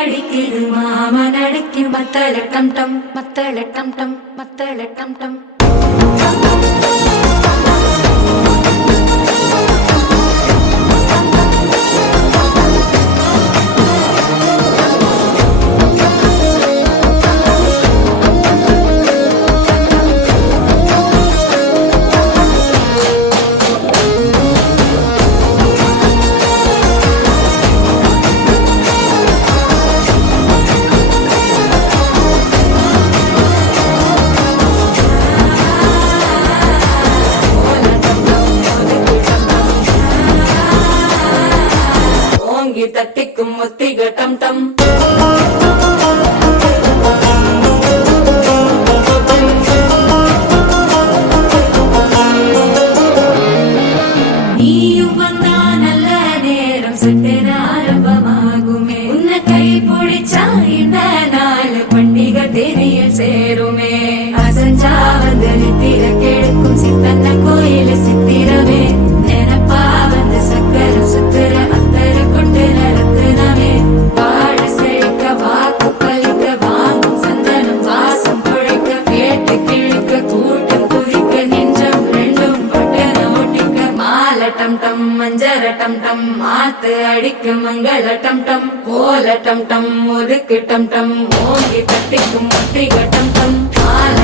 அடிக்குது மாமன் அடிக்கு மத்தள டம் டம் மத்தள டம் டம் மத்தள டம் டம். தட்டிக்கும் முத்திக டம் டம். நீயும் வந்தா நல்ல நேரம் சட்டென ஆரம்பமாகுமே. உன்னை கை பிடிச்சா இந்த நாள் பண்டிகை தேனியில் சேருமே. அசஞ்சா வந்து நித்திர கெடுக்கும் சித்தன்ன கோயில சித்திரமே. நினப்பா வந்து சக்கர சுத்திர அத்தர கொண்டு நடத்துனவே. வாழ செழிக்க வாக்கு பலிக்க வாங்கும் சந்தனம் வாசம் குழைக்க கேட்டு கிழிக்க கூட்டம் குதிக்க நெஞ்சம் ரெண்டும் பட்டன ஒட்டிக்க. மால டம் டம் மஞ்சர டம் டம் மாத்து அடிக்க மங்கள டம் டம் ஓல டம் டம் ஒதுக்கு டம் டம் ஓங்கி தட்டிக்கும் முத்திக டம் டம். மால